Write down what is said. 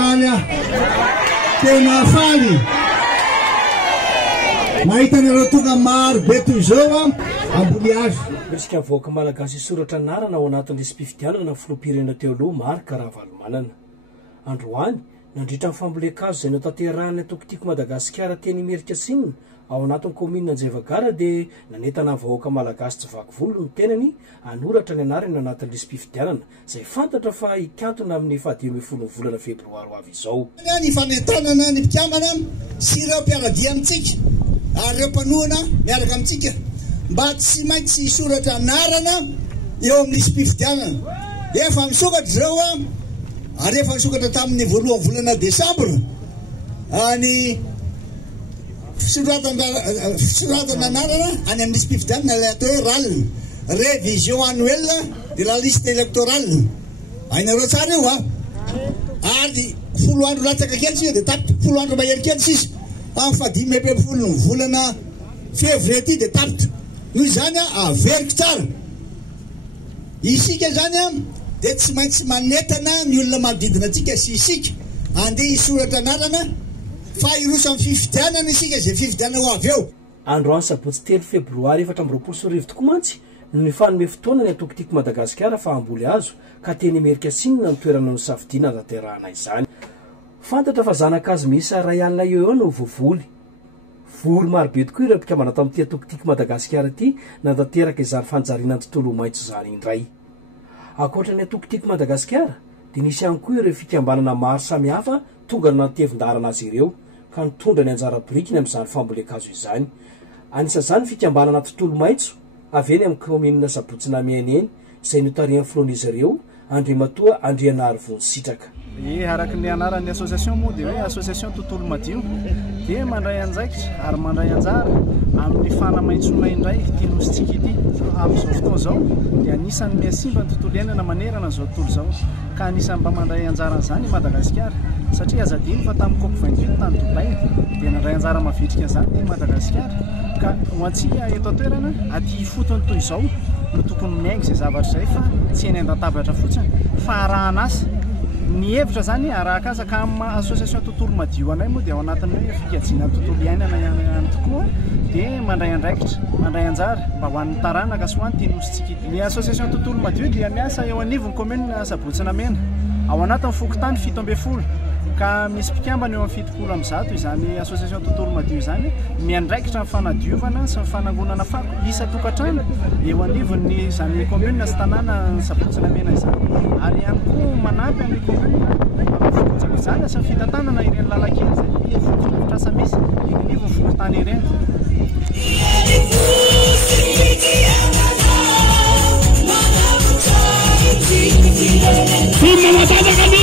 falya tena faly mahitanareo tonga maro be toy zao ambony azo resika avoaka malagasy soratra anarana ao anatin'ny spifidianana filoam-pirenena teo aloha Marc Ravalomanana androany nandritra ny fambolekazo izay notanterahany atokotiko Madagasikara teny Amerika Atsimo ao anatin'ny commune Anjevagara dia nanentana vahoaka malagasy tsy vaky volo ny tenany anoratra ny anarany anatin'ny spifidianana izay fantatra fa hikantona amin'ny 10 volana febroary ho avy izao. Ny fanentanana ny mpikambana sy ireo mpiaradia amintsika ary ireo mpanohana miaraka amintsika mba tsy maintsy soratra anarana eo amin'ny spifidianana. Efa misokatra zao ary efa nisokatra tamin'ny 1 volana Desambra ny fisoratana anarana any amin'ny spifidianana ilay atao hoe RAL, révision annuelle de la liste électorale. Hainareo tsara io ary 10 andro latsaka kely sika dia tapitra 10 andro mahery kely sisa amin'ny 15 volana février ty dia tapitra. Noho izany averiko tsara isika zany dia tsy maintsy manetana ny olona manodidina antsika sy isika andeha hisoratra anarana fa iroso amin'ny fifidianana isika izay fifidianana ho avy eo. Andro any sabotsy 3 febroary 2024 tokoa mantsy no nifanome fotoana ny atokotiko Madagasikara fa amboly azo ka teny Amerika Atsimo ny toerana nosafidiana naterahana izany. Fantatra fa zanak'azy miisa 2 alina eo no vovoly. Vory marobe tokoa ireo mpikambana tamin'ity atokotiko Madagasikara ity nantanteraka izany fanjariana ny tontolo maitso izany indray. Ankoatra ny atokotiko Madagasikara dia nisy ihany koa ireo fikambanana maro samihafa tonga natevin-darana azy ireo ka nitondra ny anjara birikiny amin'izany fambolekazo izany. Anisan'izany fikambanana tontolo maitso avy eny amin'ny commune Sabotsy Namena eny izay notarihany filon'izy ireo Andriamatoa Andrianarivonisitraka. Araka ny anaran'ny association moa dia hoe association tontolo madio dia mandray anjaikitra ary mandray anjara amin'ny fanamaitsoana indray ity nositsika ity amin'izao fotoana izao dia anisan'ny miasimba ny tontolo iainana manerana izao tontolo izao ka anisan'ny mba mandray anjara an'izany i Madagasikara satria azadiny fa tamin'ny COP28 tany Dubai dia nandray anjara mavitrika an'izany i Madagasikara ka ho antsika eto an-toerana aty fotony toy izao no tokony miainga izay zavatra izay fa tsy eny an-databatra fotsiny fa arahana asa. Ny hevitra zany araka aza ka amin'ny association tontolo madio anay moa dia ao anatin'ny hoe fikajiana tontolo iainana ihany tokoa dia mandray andraikitra mandray anjara mba ho an'ny taranaka sy ho an'ny tenositsika ity. Ny association tontolo madio dia miasa eo anivon'ny commune Sabotsy Namena ao anatin'ny fokotany 70 ka misy mpikambana eo amin'ny 70 amin'zato izany association tontolo madio izany miandraikitra amin'ny fanadiovana sy ny fanangonana fako isa-tokantrano eo anivon'ny izany commune sy tanàna Sabotsy Namena izany ary ihany koa manampy amin'ny commune amin'ny fokotsaka izany sy ny fitantanana ireny lalakely izay fokotrasa misy anivon'ny fokotany ireny. Fumma matata